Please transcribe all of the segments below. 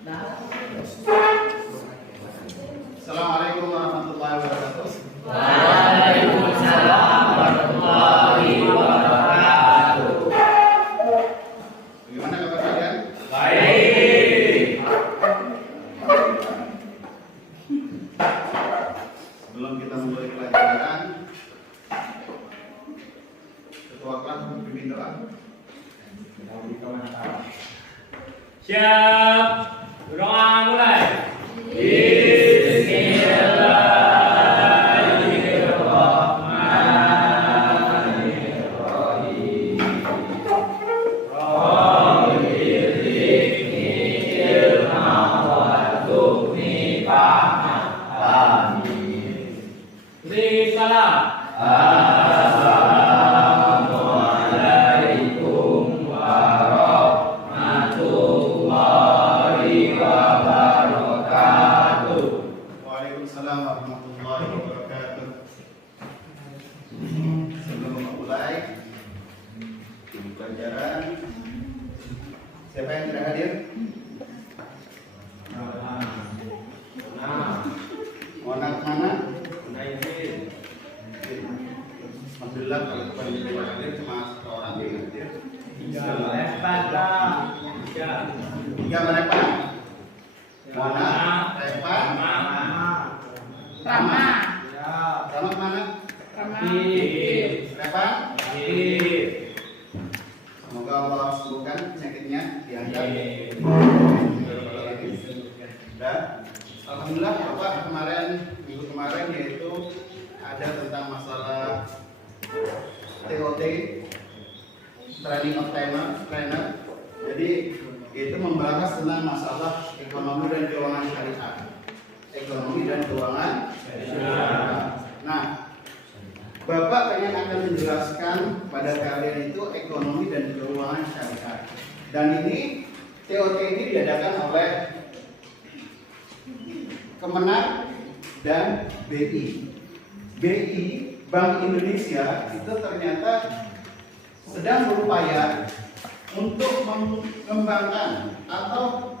Assalamualaikum warahmatullahi wabarakatuh. Waalaikumsalam warahmatullahi wabarakatuh. Bagaimana kabar kalian? Baik. Sebelum kita mulai pelajaran, ketua kelas memimpin doa. Siap. Doa mulai. Beri salam. Assalamualaikum warahmatullahi wabarakatuh. Waalaikumsalam warahmatullahi wabarakatuh. Sebelum memulai pelajaran, siapa yang tidak hadir? Monak mana? Alhamdulillah kalau kepada yang hadir cuma satu orang yang hadir. Tiga mereka. Monak, Repa, Rama. Selamat mana? Repa. Semoga Allah sembuhkan penyakitnya, diangkat. Dan alhamdulillah Bapak minggu kemarin yaitu ada tentang masalah TOT, training of trainer. Jadi itu membahas tentang masalah ekonomi dan keuangan syariah. Ekonomi dan keuangan syariah. Nah, Bapak pengen akan menjelaskan pada kalian itu ekonomi dan keuangan syariah. Dan ini TOT ini diadakan oleh Kemenag dan BI. BI, Bank Indonesia, itu ternyata sedang berupaya untuk mengembangkan atau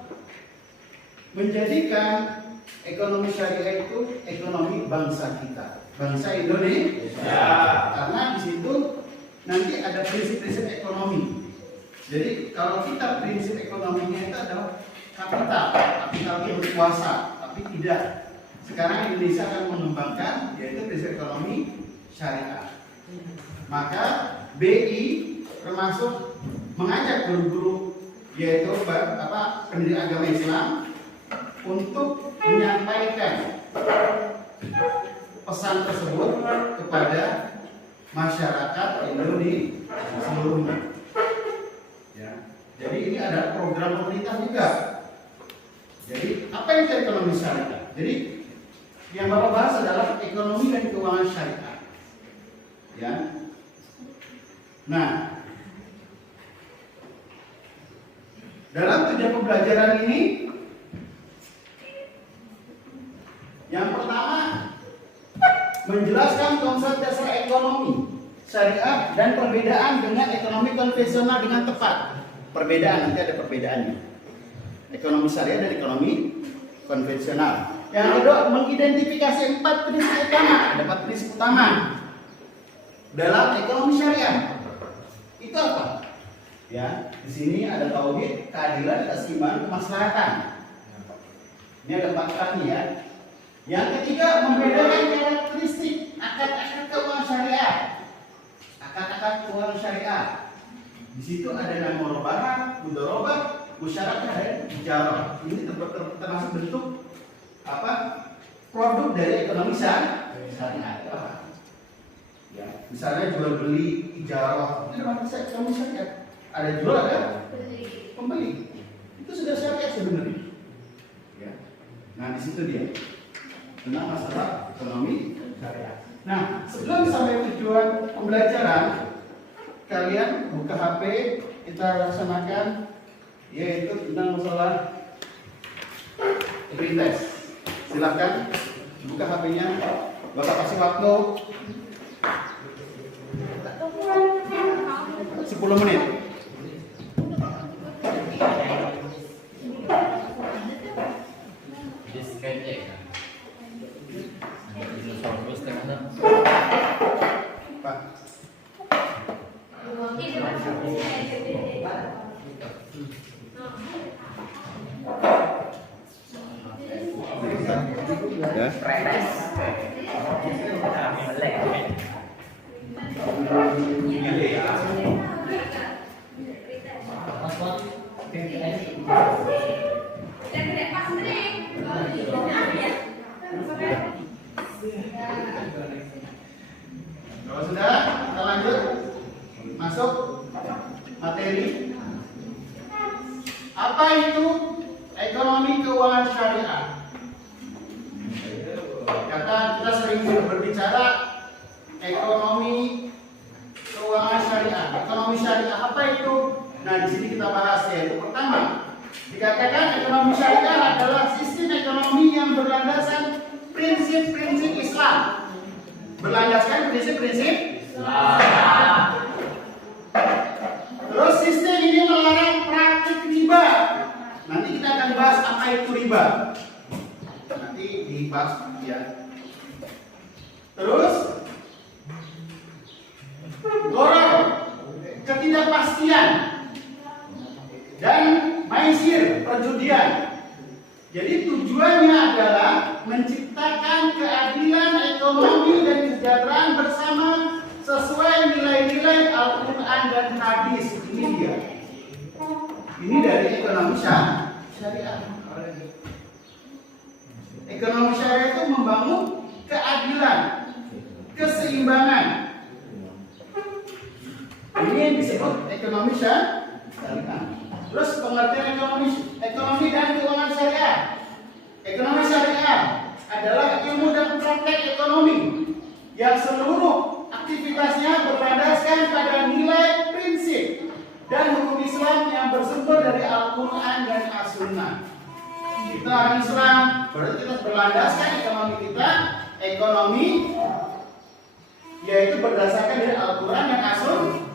menjadikan ekonomi syariah itu ekonomi bangsa kita, bangsa Indonesia. Karena di situ nanti ada prinsip-prinsip ekonomi. Jadi kalau kita prinsip ekonominya itu adalah kapital berkuasa, tapi tidak. Sekarang Indonesia akan mengembangkan yaitu prinsip ekonomi syariah. Maka BI termasuk mengajak guru-guru yaitu pendiri agama Islam untuk menyampaikan pesan tersebut kepada masyarakat Indonesia seluruhnya. Ya. Jadi ini ada program pemerintah juga. Jadi apa itu ekonomi syariah? Jadi yang Bapak bahas adalah ekonomi dan keuangan syariah. Ya. Nah, dalam tujuan pembelajaran ini, yang pertama menjelaskan konsep dasar ekonomi syariah dan perbedaan dengan ekonomi konvensional dengan tepat. Perbedaan, nanti ada perbedaannya. Ekonomi syariah dan ekonomi konvensional. Yang kedua, mengidentifikasi 4 prinsip utama. Ada 4 prinsip utama dalam ekonomi syariah. Itu apa? Ya, di sini ada tauhid, keadilan, keseimbangan, kemaslahatan. Ini ada 4 kali ya. Yang ketiga, membedakan karakteristik akad-akad keuangan syariah. Akad-akad keuangan syariah. Di situ ada nama murabahah, mudharabah, musyarakah dan ijarah. Ini termasuk bentuk produk dari ekonomi syariah. Ya, misalnya jual beli ijarah, itu namanya ekonomi syariah. Ada jual, ada pembeli. Itu sudah syariah sebenarnya. Ya. Nah, di situ dia tentang masalah ekonomi syariah. Nah, sebelum sampai tujuan pembelajaran, kalian buka HP, kita laksanakan yaitu tentang masalah pretest. Silakan buka HP-nya. Bapak kasih waktu 10 menit. Kalau sudah, kita lanjut masuk materi. Apa itu ekonomi keuangan syariah? Kata kita sering berbicara ekonomi keuangan syariah. Ekonomi syariah apa itu? Nah, di sini kita bahas yaitu pertama, dikatakan ekonomi syariah adalah sistem ekonomi yang berlandaskan prinsip-prinsip Islam. Berlandaskan prinsip-prinsip Islam. Terus sistem ini melarang praktik riba. Nanti kita akan bahas apa itu riba. Nanti dibahas ya. Terus gharar, ketidakpastian, dan maisir, perjudian. Jadi tujuannya adalah menciptakan keadilan ekonomi dan kesejahteraan bersama sesuai nilai-nilai Al-Quran dan hadis. Ini dia. Ini dari ekonomi syariah. Ekonomi syariah itu membangun keadilan, keseimbangan. Ini yang disebut ekonomi syariah. Terus pengertian ekonomi dan keuangan syariah. Ekonomi syariah adalah ilmu dan praktek ekonomi yang seluruh aktivitasnya berlandaskan pada nilai, prinsip, dan hukum Islam yang bersumber dari Al-Quran dan As-Sunnah. Kita orang Islam, berarti kita berlandaskan ekonomi yaitu berdasarkan dari Al-Quran dan As-Sunnah.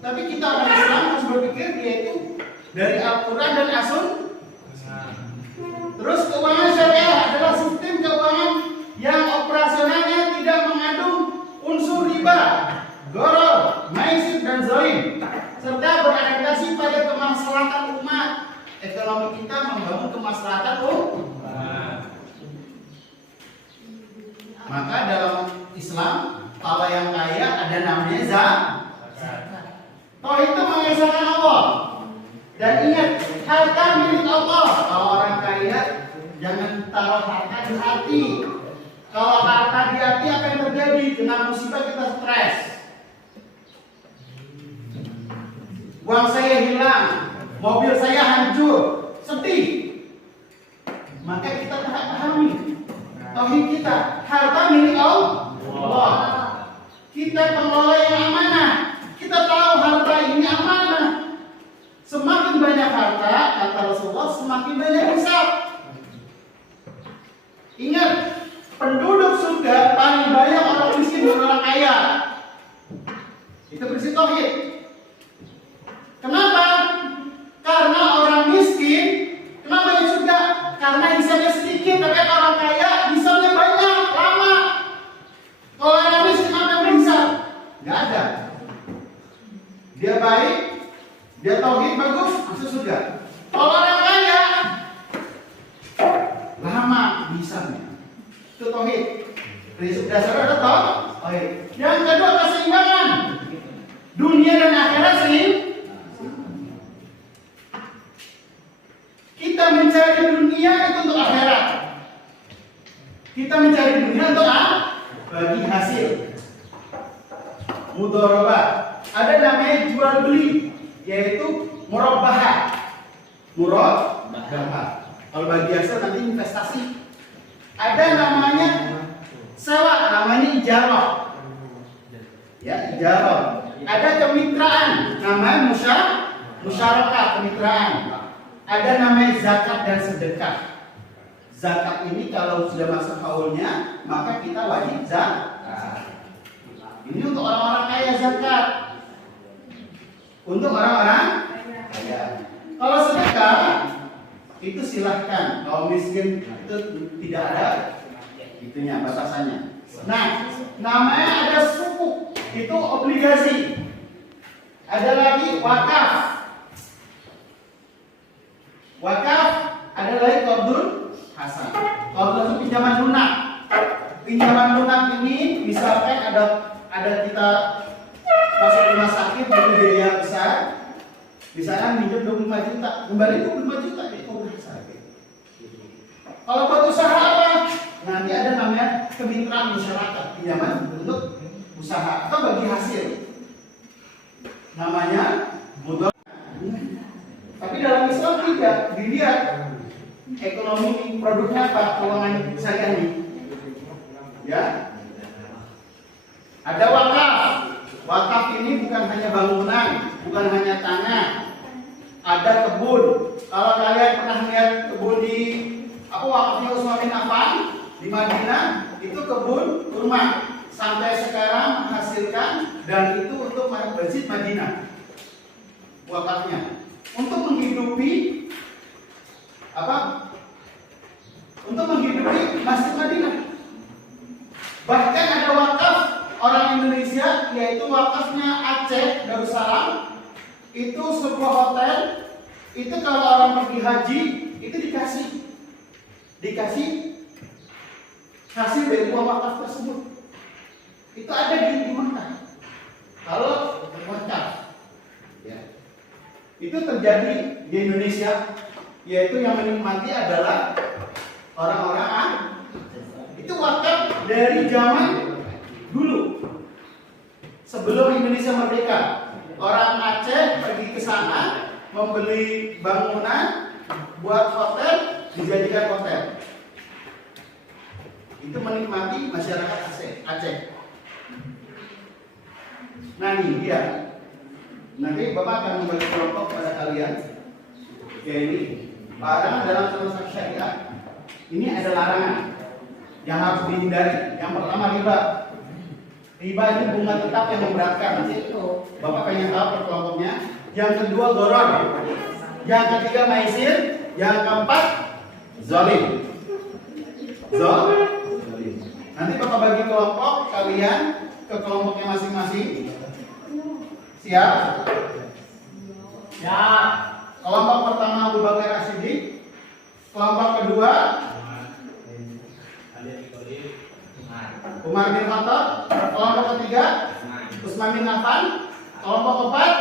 Tapi kita orang Islam harus berpikir yaitu dari Al-Quran dan As-Sunnah. Terus keuangan syariah adalah sistem keuangan yang operasionalnya tidak mengandung unsur riba, gharar, maisir, dan zalim, serta berorientasi pada kemaslahatan umat. Ekonomi kita membangun kemaslahatan umat. Maka dalam Islam, kalau yang kaya ada namanya zakat. Tauhid itu mengesahkan Allah. Dan ingat, harta milik Allah. Kalau orang kaya, jangan taruh harta di hati. Kalau harta di hati akan terjadi, kena musibah kita stres. Uang saya hilang, mobil saya hancur, sedih. Maka kita pahami tauhid kita, harta milik Allah. Kita pengelola yang amanah. Kita tahu harta ini amanah. Semakin banyak harta, kata Rasulullah, semakin banyak hisab. Ingat, penduduk surga paling banyak orang miskin dan orang kaya. Itu prinsip tauhid. Kenapa? Karena orang miskin, kenapa masuk surga? Karena hisabnya sedikit, tapi orang kaya hisabnya banyak, lama. Kalau orang miskin apa yang berhisab? Gak ada. Dia baik, dia tauhid bagus, masuk surga. Kalau orang kaya, lama hisabnya. Itu tauhid. Prinsip dasar ada tauhid. Yang kedua keseimbangan. Dunia dan akhirat seimbang. Kita mencari dunia itu untuk akhirat. Kita mencari dunia untuk bagi hasil. Mudharabah. Ada namanya jual beli, yaitu murabbahah. Murabbahah. Kalau bagi hasil nanti investasi. Ada namanya sewa, namanya ijarah. Ya, ijarah. Ada kemitraan, namanya musyarakah, kemitraan. Ada namanya zakat dan sedekah. Zakat ini kalau sudah masuk haulnya, maka kita wajib zakat. Ini untuk orang-orang kaya zakat. Untuk orang-orang kaya. Kalau sedekah itu silahkan. Kalau miskin itu tidak ada itunya batasannya. Nah, namanya ada sukuk. Itu obligasi. Ada lagi wakaf. Wakaf ada lagi qardun hasan. Qardun itu pinjaman lunak. Pinjaman lunak ini misalkan ada kita masuk rumah sakit butuh biaya besar. Misalkan minjem 25 juta, kembali 25 juta di rumah sakit. Kalau buat usaha apa? Nanti ada namanya kemitraan masyarakat, pinjaman untuk usaha atau bagi hasil. Namanya mudhaf. Tapi dalam Islam tidak dilihat ekonomi produknya apa, keuangan syariah ini. Ya. Ada wakaf. Wakaf ini bukan hanya bangunan, bukan hanya tanah. Ada kebun. Kalau kalian pernah lihat kebun di wakafnya Utsman bin Affan di Madinah, itu kebun kurma. Sampai sekarang menghasilkan, dan itu untuk Masjid Madinah. Wakafnya untuk menghidupi Untuk menghidupi Masjid Madinah. Bahkan ada wakaf orang Indonesia, yaitu wakafnya Aceh Darussalam. Itu sebuah hotel. Itu kalau orang pergi haji itu dikasih hasil dari uang wakaf tersebut. Itu ada di Mekah. Kalau wakaf, ya, itu terjadi di Indonesia, yaitu yang menikmati adalah orang-orang itu wakaf dari zaman dulu sebelum Indonesia merdeka. Orang Aceh pergi ke sana membeli bangunan buat hotel, dijadikan hotel. Itu menikmati masyarakat Aceh. Nah ini dia. Nanti Bapak akan membagi kelompok pada kalian. Oke, ini larangan dalam transaksi syariah. Ini ada larangan yang harus dihindari. Yang pertama riba. Riba ini bunga tetap yang memberatkan. Nanti Bapak pengen tahu per kelompoknya. Yang kedua gharar. Yang ketiga maisir. Yang keempat zalim. Nanti Bapak bagi kelompok kalian ke kelompoknya masing-masing. Siap? Siap. Kelompok pertama Abu Bakar As-Siddiq. Kelompok kedua Umar bin Khattab. Kelompok ketiga Utsman bin Affan. Kelompok keempat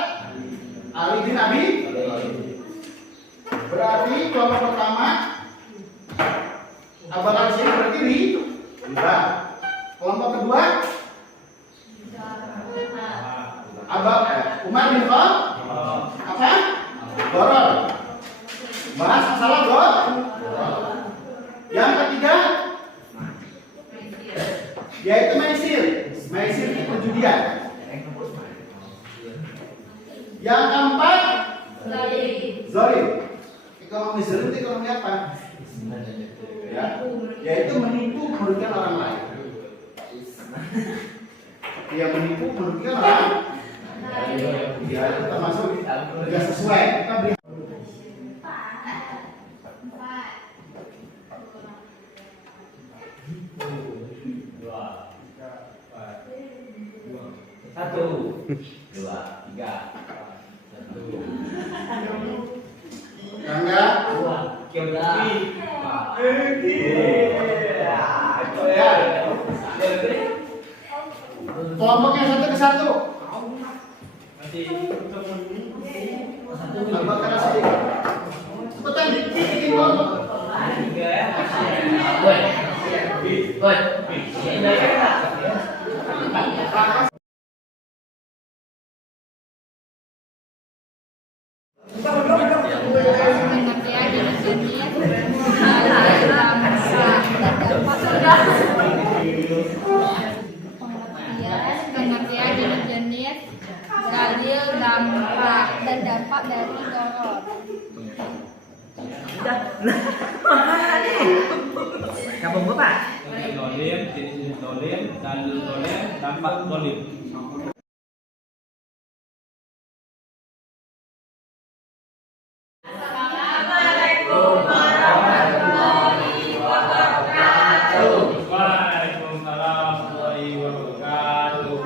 Ali bin Abi. Berarti kelompok pertama Abu Bakar As-Siddiq berarti riba. Kelompok kedua Umar bin Khattab apa? Gharar. Bahas masalah gharar. Yang ketiga yaitu maisir. Maisir itu perjudian. Yang keempat zalim. Ekonomi zalim itu ekonomi apa? Ya, yaitu menipu merugikan orang lain. Yang menipu merugikan orang lain. Ya, itu termasuk tidak sesuai. Kita beri Satu, dua, tiga, satu, Rangga, dua, tiga, kelompoknya satu ke satu. masih Abu Bakar As-Siddiq. Cepetan bikin kelompok. tiga ya. Boy, pengertian jenis dalil dampak dan dampak dari gharar. Gabung Bapak. dolim, jenis dolim, dalil dolim, dampak dolim. Waalaikumsalam warahmatullahi wabarakatuh.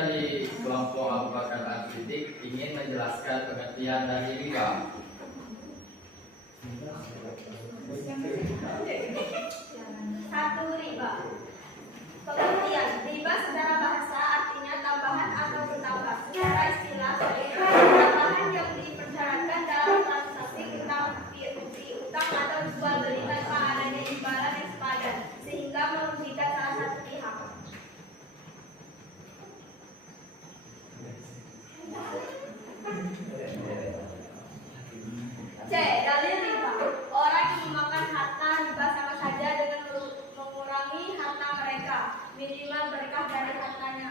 dari kelompok Abu Bakar Al-Siddiq ingin menjelaskan pengertian dari riba. Satu, riba. Pengertian riba secara bahasa artinya tambahan atau bertambah. Secara istilah, tambahan yang dipersyaratkan dalam transaksi piutang atau jual beli tanpa adanya imbalan yang sepadan, sehingga merugikan salah satu pihak. C. Dalil riba. Orang yang memakan harta riba sama saja dengan mengurangi harta mereka, minimal berkah dari hartanya.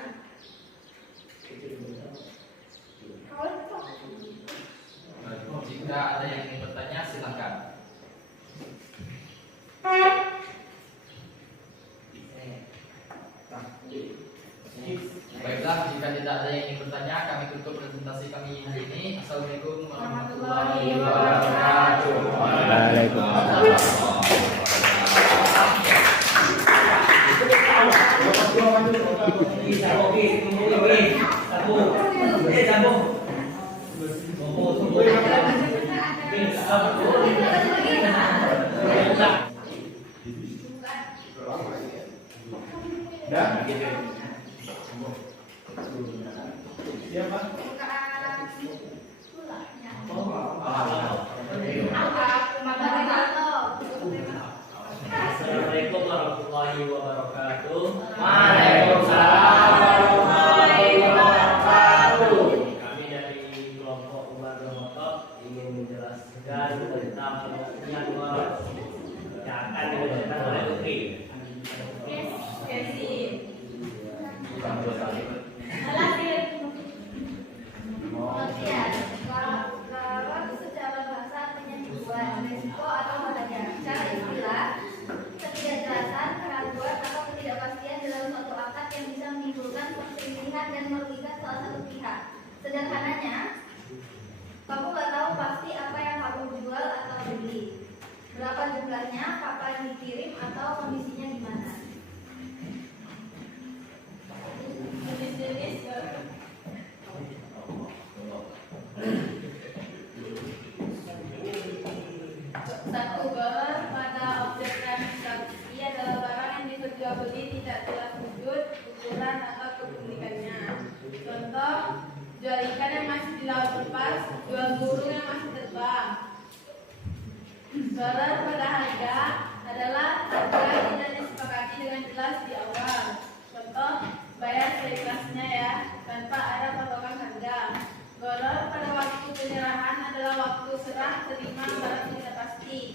Jika ada yang ingin bertanya, silakan. Baiklah, jika tidak ada yang ingin bertanya, kami tutup presentasi kami hari ini. Assalamualaikum warahmatullahi wabarakatuh. Assalamualaikum warahmatullahi wabarakatuh. Waalaikumsalam warahmatullahi wabarakatuh. Kami dari kelompok Umar Motor ingin menjelaskan tentang pengertian waras yang akan dibacakan oleh Putri. Pengertian waras secara bahasa artinya dibuat resiko atau bahaya. Secara istilah, ketidakjelasan, keraguan atau ketidakpastian dalam suatu akad yang bisa menimbulkan perselisihan dan merugikan salah satu pihak. Sederhananya, kamu nggak tahu pasti apa yang kamu jual atau beli, berapa jumlahnya, kapan dikirim, atau kondisinya gimana. Jenis-jenis satu, gharar pada objek transaksi adalah barang yang diperjualbeli tidak jelas wujud, ukuran, atau kepemilikannya. Contoh, jual ikan yang masih di laut lepas, jual burung yang masih terbang. Gharar pada harga adalah harga yang tidak disepakati dengan jelas di awal. Contoh, bayar seikhlasnya ya, tanpa ada patokan harga. Gharar pada waktu penyerahan adalah waktu serah terima barang tidak pasti.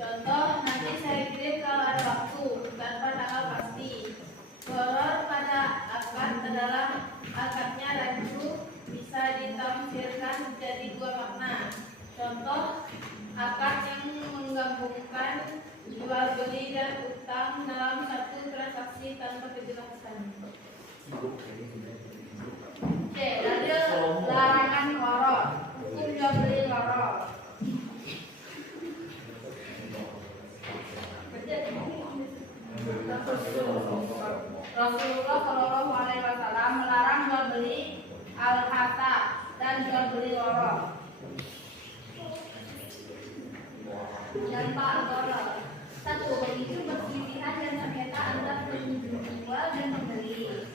Contoh, nanti saya kirim kalau ada waktu, tanpa tanggal pasti. Gharar pada akad adalah akadnya rancu, bisa ditafsirkan menjadi dua makna. Contoh, akad yang menggabungkan jual beli dan utang dalam satu transaksi tanpa kejelasan. C. Dalil larangan gharar. Hukum jual beli gharar. Rasulullah Shallallahu Alaihi Wasallam melarang jual beli al-hata dan jual beli gharar. Dampak gharar. Satu, memicu perselisihan dan sengketa antar penjual dan pembeli.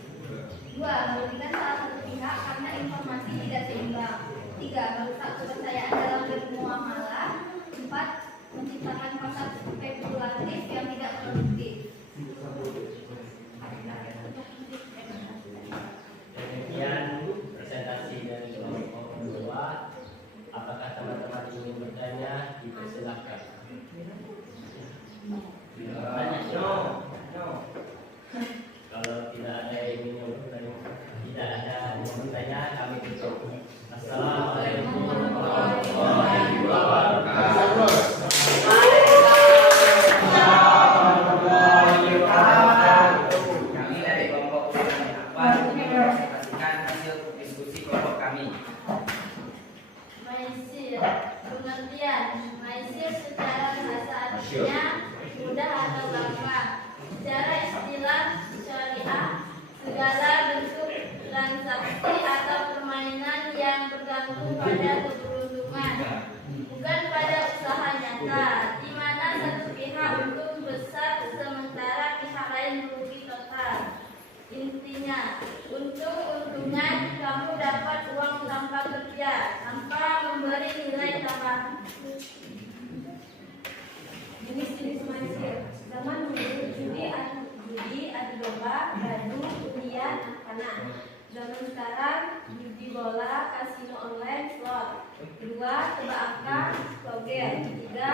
Dua, merugikan salah satu pihak karena informasi tidak seimbang. Tiga, merusak kepercayaan dalam bermuamalah. Empat, menciptakan pasar spekulatif yang tidak produktif. Demikian presentasi dari kelompok kedua. Apakah teman-teman ingin bertanya? Dipersilahkan. No. Kalau tidak ada yang ingin bertanya, tidak ada yang bertanya, kami tutup. Assalamualaikum warahmatullahi wabarakatuh. Kami dari kelompok Umar mempresentasikan hasil diskusi kelompok kami. Maisir. Pengertian maisir secara bahasa artinya mudah atau gampang. Secara istilah syariah, segala bentuk ya, anak-anak. Zaman sekarang judi bola, kasino online, slot. Kedua, tebak angka, slogan. Ketiga,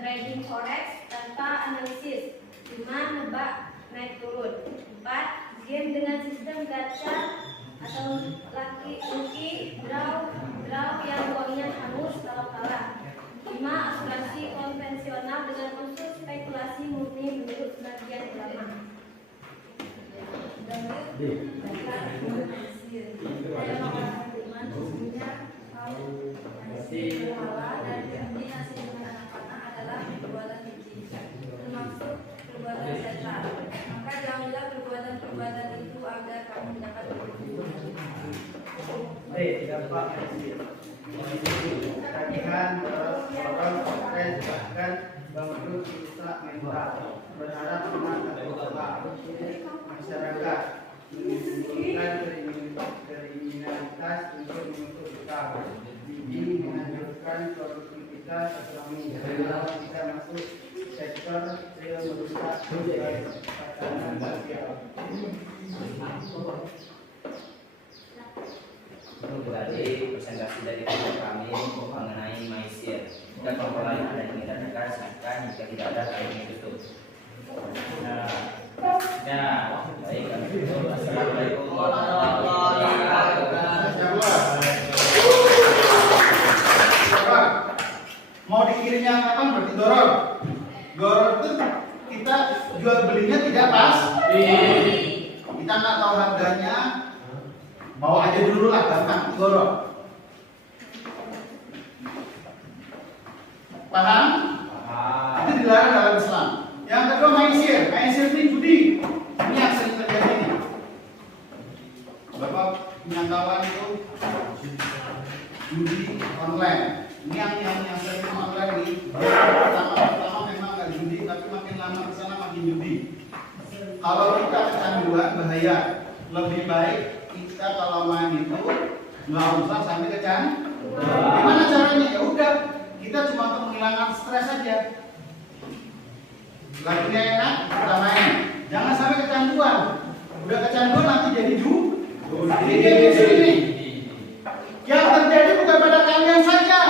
trading forex tanpa analisis. 5, nebak naik turun. 4, game dengan sistem gacha atau lucky draw yang uangnya hangus kalau kalah. 5, asuransi konvensional dengan unsur spekulasi murni menurut sebagian ulama. Termasuk perbuatan setan. Maka janganlah perbuatan-perbuatan itu agar kamu mendapat Dampak tagihan, orang bahkan bangkrut rusak mental. Berharap masyarakat menimbulkan kriminalitas untuk menuntut utang. Ini menanjurkan produktivitas ekonomi. Kita masuk sektor real merusak tatanan sosial. Itu berarti presentasi dari kami mengenai MyShare dan pengelolaan yang ada di Medan silakan jika tidak ada kami tutup. Baik, kami tutup. Assalamualaikum warahmatullahi wabarakatuh. Mau dikirimnya kapan berarti doror. Doror itu kita jual belinya tidak pas. Kita nggak tahu harganya. Bawa aja dulu lah, gampang, doror. Paham? Itu dilarang dalam Islam. Yang kedua maisir. Maisir ini judi. Ini yang sering terjadi ini. Bapak punya kawan itu judi online. Ini yang sering online ini. Pertama memang nggak judi, tapi makin lama kesana makin judi. Kalau kita kecanduan bahaya. Lebih baik kita kalau main itu nggak usah sampai kecanduan. Gimana caranya? Ya udah, kita cuma untuk menghilangkan stres aja. Lagi nggak enak, kita main. Jangan sampai kecanduan. Udah kecanduan nanti jadi judi. Ini. Yang terjadi bukan pada kalian saja.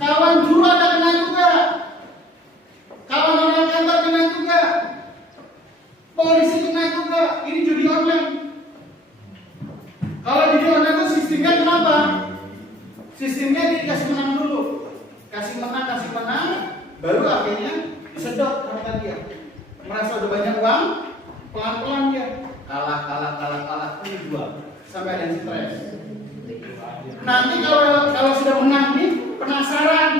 Kawan guru ada kena juga. Kawan orang kantor kena juga. Polisi kena juga. Ini judi online. Kalau judi online itu sistemnya kenapa? Sistemnya dikasih menang dulu. Kasih menang, baru akhirnya disedot harta dia. Merasa udah banyak uang, pelan-pelan dia kalah jual sampai ada yang stres. Nanti kalau sudah menang nih, penasaran,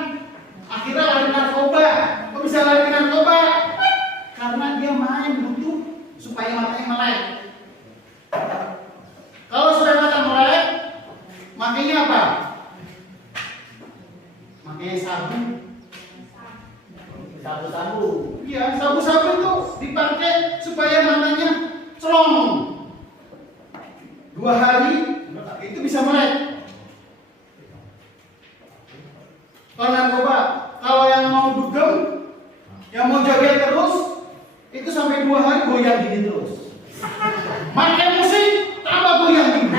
akhirnya lari narkoba. Kok bisa lari narkoba? Karena dia main butuh supaya matanya melek. Kalau sudah mata melek, makanya apa? Makanya sabu. Iya, sabu-sabu itu dipakai supaya matanya celong. 2 hari itu bisa melek. Kalau narkoba, kalau yang mau dugem, yang mau joget terus, itu sampai 2 hari goyang gini terus. Makai musik, tambah goyang gini.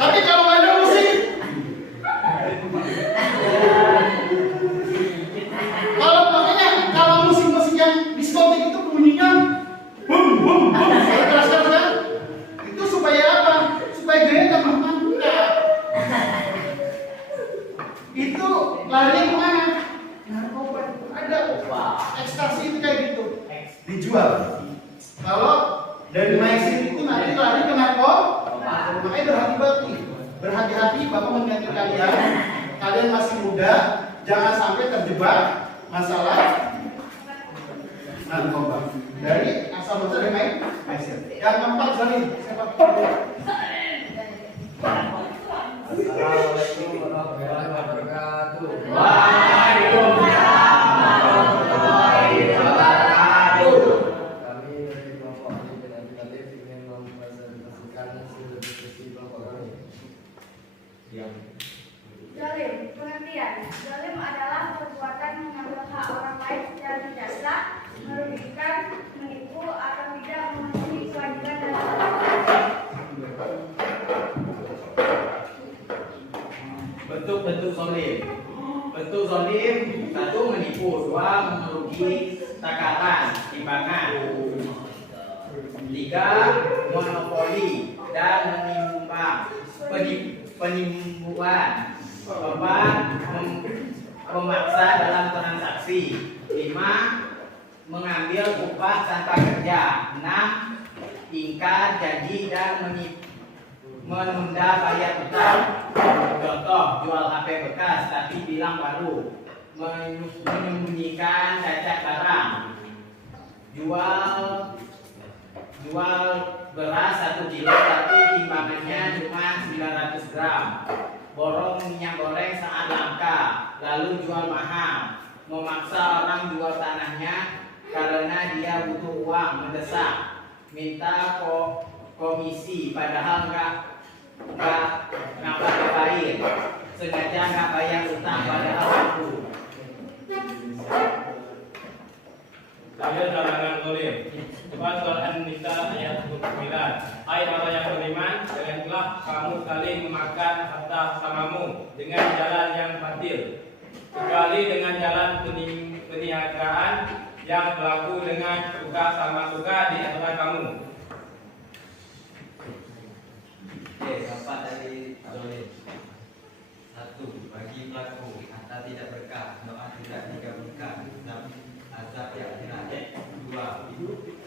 Tapi kalau nggak ada musik, kalau musik-musik yang diskotik itu bunyinya bum bum bum, keras-keras kan? Itu supaya apa? Supaya gaya tambah mantap. Itu lari kemana? Narkoba. Ada ekstasi itu kayak gitu dijual. Kalau dari maisir itu nanti lari ke narkoba. Makanya berhati-hati Bapak mengingatkan kalian masih muda, jangan sampai terjebak masalah narkoba. Dari asal usul dari maisir. Yang keempat Zalim, siapa? Assalamualaikum warahmatullahi wabarakatuh. Kami dari kelompok Alif ingin mempresentasikan hasil diskusi kelompok kami. Zalim, pengertian. Zalim adalah perbuatan mengambil hak orang lain secara tidak sah, merugikan, menipu, atau tidak memenuhi Bentuk-bentuk zolim. Bentuk zolim, satu menipu, dua merugi takaran, timbangan, tiga monopoli dan penimbuan, empat memaksa dalam transaksi, lima mengambil upah tanpa kerja, enam ingkar janji dan menunda bayar utang. Contoh, jual HP bekas tapi bilang baru, menyembunyikan cacat barang, jual beras 1 kilo tapi timbangannya cuma 900 gram, borong minyak goreng saat langka lalu jual mahal, memaksa orang jual tanahnya karena dia butuh uang mendesak, minta komisi padahal nggak ngapain, sengaja nggak bayar utang padahal mampu. Saya larangan zolim. Coba surah An-Nisa ayat 29. Hai orang yang beriman, janganlah kamu saling memakan harta samamu dengan jalan yang batil, kecuali dengan jalan peniagaan yang berlaku dengan suka sama suka di antara kamu. Oke, dampak dari zolim. 1. Bagi pelaku harta tidak berkah, doa tidak dikabulkan, azab yang berat. 2.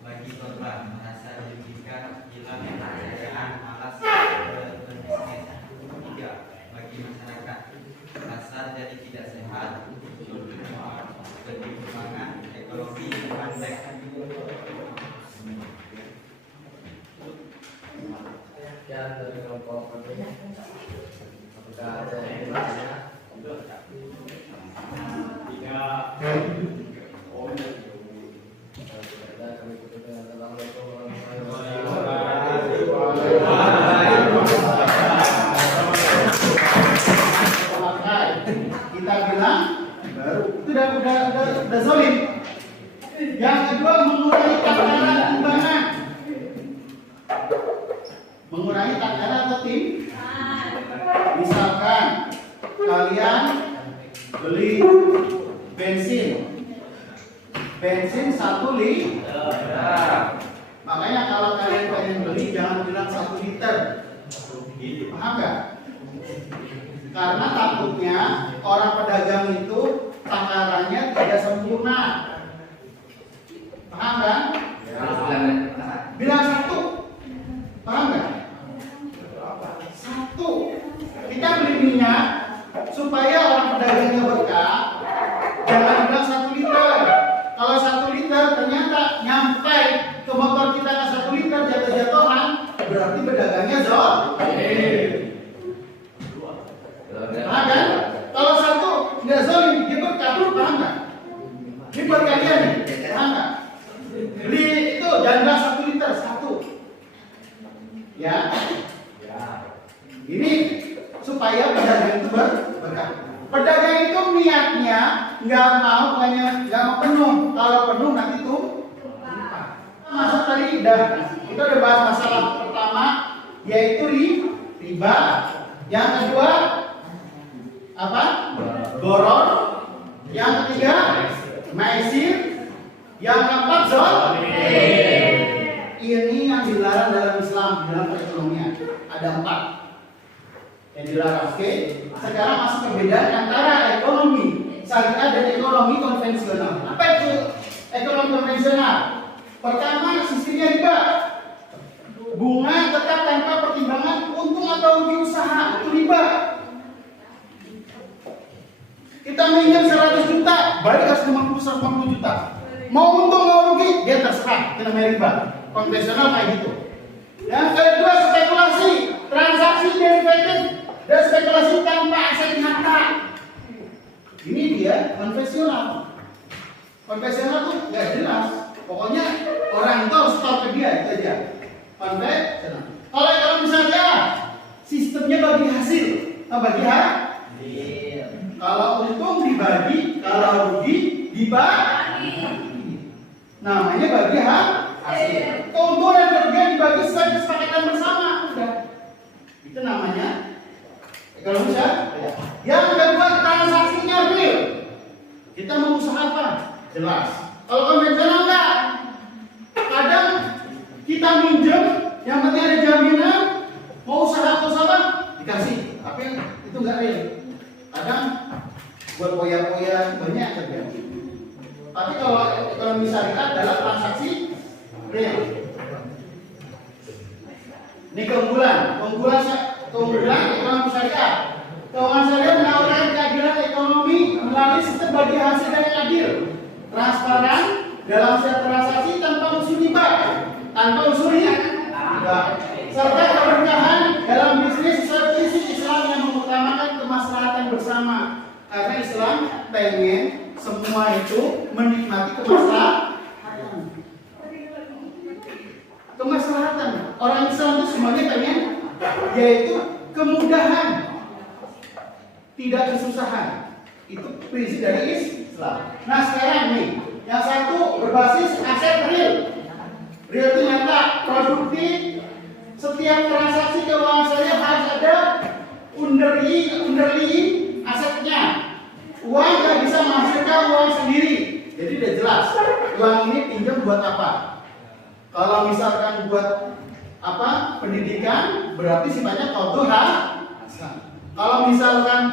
Bagi korban merasa dirugikan, hilang kepercayaan, malas berbisnis. 3. Bagi masyarakat pasar jadi tidak sehat, perkembangan ekonomi mandek. Dan dari kelompok apakah ada yang bertanya? Tiga. Kami tutup dengan Assalamualaikum warahmatullahi Kita bilang baru itu udah zolim. Yang kedua mengurangi takaran timbangan. Mengurangi takaran atau tim. Misalkan kalian beli bensin 1 liter. Makanya kalau kalian pengen beli jangan bilang 1 liter. Paham nggak? Karena takutnya orang pedagang itu takarannya tidak sempurna. Paham kan? Bilang 1. Paham nggak? 1. Kita beli minyak supaya orang pedagangnya berkah. Jangan bilang 1 liter. Kalau 1 liter ternyata nyampe ke motor kita ke 1 liter jatuh-jatuhan, berarti pedagangnya zolim. Paham kan? Kalau 1 nggak zolim, dia berkabur, paham nggak? Ini buat kalian nih, paham nggak? Beli itu jangan bilang 1 liter, 1. Ya. Ini supaya pedagang itu berkah. Pedagang itu niatnya nggak mau penuh. Kalau penuh nanti tuh masuk tadi kita udah bahas masalah pertama yaitu riba. Yang kedua apa? Goror. Yang ketiga maisir. Yang keempat zolim. Ini yang dilarang dalam Islam, dalam perekonomian. Ada 4 yang dilarang. Oke. Sekarang masuk perbedaan antara ekonomi syariah dan ekonomi konvensional. Apa itu ekonomi konvensional? Pertama, sistemnya riba. Bunga tetap tanpa pertimbangan untung atau rugi usaha, itu riba. Kita minjem 100 juta, balik harus 150 juta. Mau untung mau rugi, dia terserah, itu namanya riba. Konvensional kayak gitu. Yang kedua, spekulasi, transaksi derivatif dan spekulasi tanpa aset nyata. Ini dia konvensional. Konvensional tuh nggak jelas. Pokoknya orang itu harus tahu ke dia, itu aja. Konvensional. Kalau ekonomi syariah, sistemnya bagi hasil, bagi hasil. Kalau untung dibagi, kalau rugi dibagi. Namanya bagi hasil. Keuntungan dan kerugian dibagi sesuai kesepakatan bersama. Udah. Itu namanya Ekonomi syariah. Yang kedua, transaksinya real. Kita mau usaha apa? Jelas. Kalau konvensional enggak. Kadang kita minjem, yang penting ada jaminan, mau usaha apa dikasih, tapi itu enggak real. Kadang buat poya-poya banyak terjadi. Tapi kalau ekonomi syariah adalah transaksi real. Ini keunggulan ekonomi syariah. Keuangan syariah menawarkan keadilan ekonomi melalui sistem bagi hasil yang adil, transparan dalam setiap transaksi tanpa unsur riba, serta keberkahan dalam bisnis sesuai prinsip Islam yang mengutamakan kemaslahatan bersama. Karena Islam pengen semua itu menikmati kemaslahatan. Orang Islam itu semuanya pengen yaitu kemudahan, tidak kesusahan. Itu prinsip dari Islam. Nah sekarang nih, yang satu berbasis aset real. Real itu nyata, produktif. Setiap transaksi keuangan saya harus ada underlying asetnya. Uang nggak bisa menghasilkan uang sendiri. Jadi udah jelas, uang ini pinjam buat apa? Kalau misalkan buat apa? Pendidikan, berarti sifatnya qardha hasan. Kalau misalkan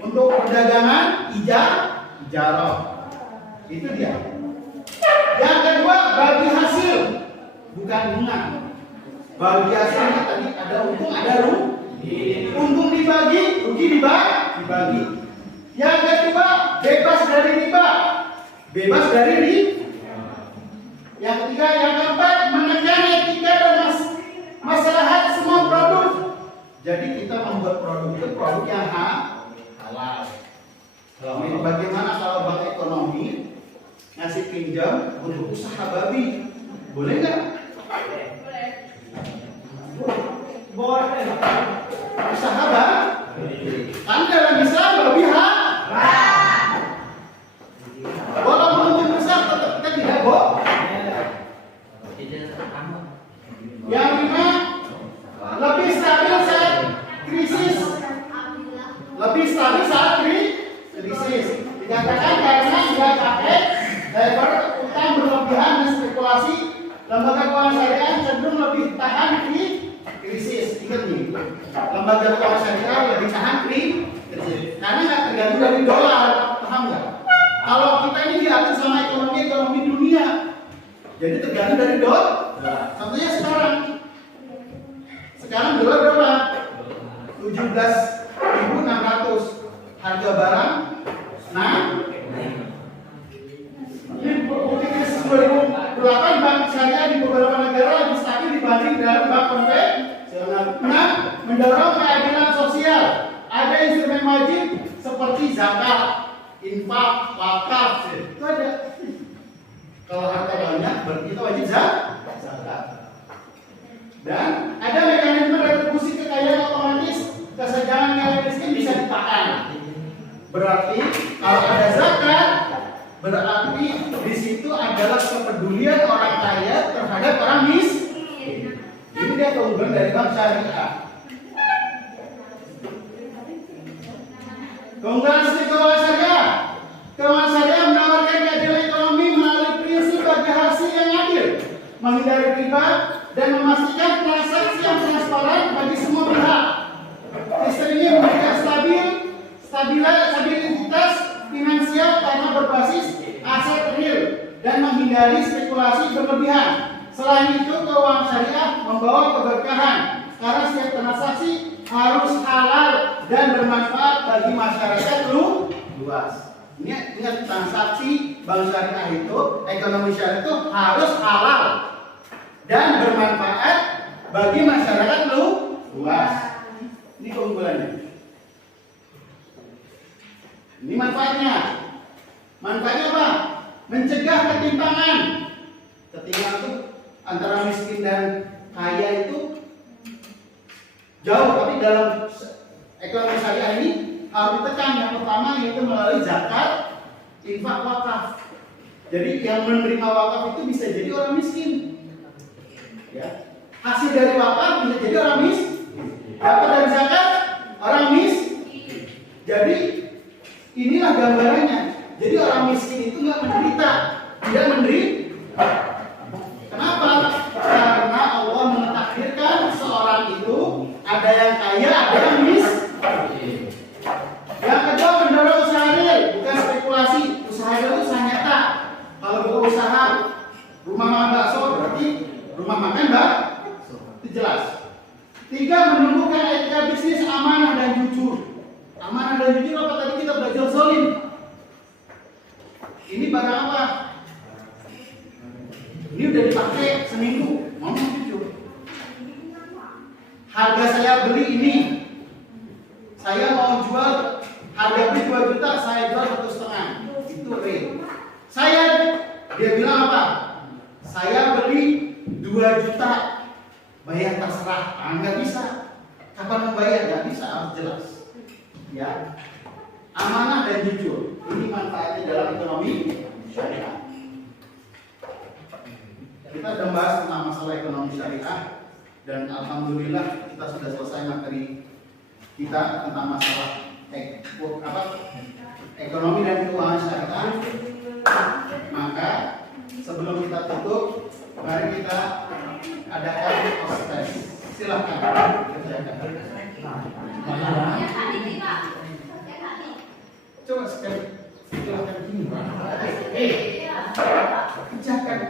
untuk perdagangan, ijarah. Itu dia. Yang kedua, bagi hasil, bukan bunga. Bagi hasilnya tadi ada untung, ada rugi. Untung dibagi, rugi dibagi. Yang kedua, bebas dari riba. Bebas dari riba. Yang ketiga, yang keempat, menekan etika dan maslahat semua produk. Jadi kita membuat produk itu produk yang halal. Bagaimana kalau bank ekonomi ngasih pinjam untuk usaha babi? Boleh nggak? Boleh. Usaha babi. Kan dalam Islam babi haram. Walaupun untung besar tetap kita tidak boleh. Yang lima, lebih stabil saat krisis. Lebih stabil saat krisis. Dikatakan karena tidak pakai daripada utang berlebihan dan spekulasi, lembaga keuangan syariah cenderung lebih tahan krisis. Ingat nih, lembaga keuangan syariah lebih tahan krisis karena nggak tergantung dari dolar, paham nggak? Kalau kita ini diatur sama ekonomi dunia, jadi tergantung dari dolar. Contohnya sekarang dolar berapa? 17.600. Harga barang bukti krisis 2008 bank syariah di beberapa negara lebih stabil dibanding dalam bank konvensional. Mendorong keadilan sosial. Ada instrumen wajib seperti zakat, infak, wakaf. Itu ada. Kalau harta banyak berarti kita wajib zakat. Dan ada mekanisme retribusi kekayaan otomatis, kesenjangan nilai miskin bisa ditahan. Berarti kalau ada zakat, berarti di situ adalah kepedulian orang kaya terhadap orang miskin. Ini dia keunggulan dari bank syariah. Keunggulan sistem keuangan syariah. Keuangan syariah menawarkan keadilan ekonomi melalui prinsip bagi hasil yang adil, menghindari riba, dan memastikan transaksi yang transparan bagi semua pihak. Sistem ini memberikan stabilitas finansial karena berbasis aset real dan menghindari spekulasi berlebihan. Selain itu, keuangan syariah membawa keberkahan karena setiap transaksi harus halal dan bermanfaat bagi masyarakat luas. Ingat transaksi bank syariah itu, ekonomi syariah itu harus halal dan bermanfaat bagi masyarakat luas. Ini keunggulannya. Ini manfaatnya. Manfaatnya apa? Mencegah ketimpangan. Ketimpangan itu antara miskin dan kaya itu jauh, tapi dalam ekonomi syariah ini harus ditekan. Yang pertama yaitu melalui zakat, infak, wakaf. Jadi yang menerima wakaf itu bisa jadi orang miskin. Ya. Hasil dari wakaf bisa jadi orang miskin. Dapat dari zakat orang miskin. gambarannya. Jadi orang miskin itu nggak menderita, tidak menderita. Kenapa? Karena Allah mentakdirkan seorang itu ada yang kaya, ada yang miskin. Yang kedua, mendorong usaha real, bukan spekulasi. Usaha real itu usaha nyata. Kalau buka usaha rumah makan bakso berarti rumah makan bakso, itu jelas. 3, menumbuhkan etika bisnis amanah dan jujur. Amanah dan jujur apa tadi kita belajar zolim. Ini barang apa? Ini udah dipakai seminggu, mau jujur. Harga saya beli ini, saya mau jual, harga beli 2 juta, saya jual 1,5. Itu real. Dia bilang apa? Saya beli 2 juta, bayar terserah. Nggak bisa. Kapan membayar? Nggak bisa, harus jelas. Ya, amanah dan jujur. Ini manfaatnya dalam ekonomi syariah. Kita sudah bahas tentang masalah ekonomi syariah dan alhamdulillah kita sudah selesai materi kita tentang masalah ekonomi dan keuangan syariah. Maka sebelum kita tutup, mari kita adakan proses. Silakan. Coba sekali. Silakan gini. Kerjakan.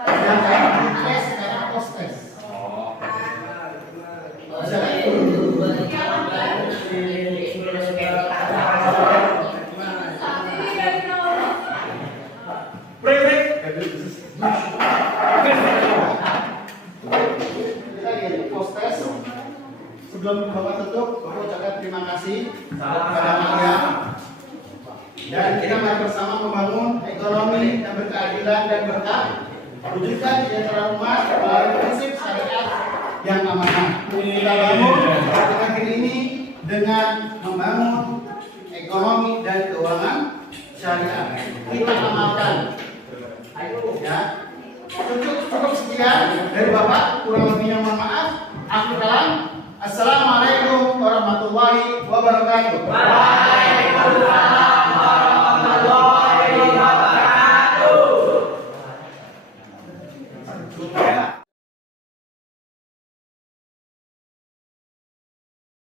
Jangan tes sekarang proses. Sebelum Bapak tutup, Bapak ucapkan terima kasih kepada kalian. Dan kita mari bersama membangun ekonomi yang berkeadilan dan berkah, wujudkan kesejahteraan umat melalui prinsip syariat yang amanah. Kita bangun negeri ini dengan membangun ekonomi dan keuangan syariah. Kita amalkan. Ya, cukup sekian dari Bapak. Kurang lebihnya mohon maaf. Akhir kalam. Assalamualaikum warahmatullahi wabarakatuh.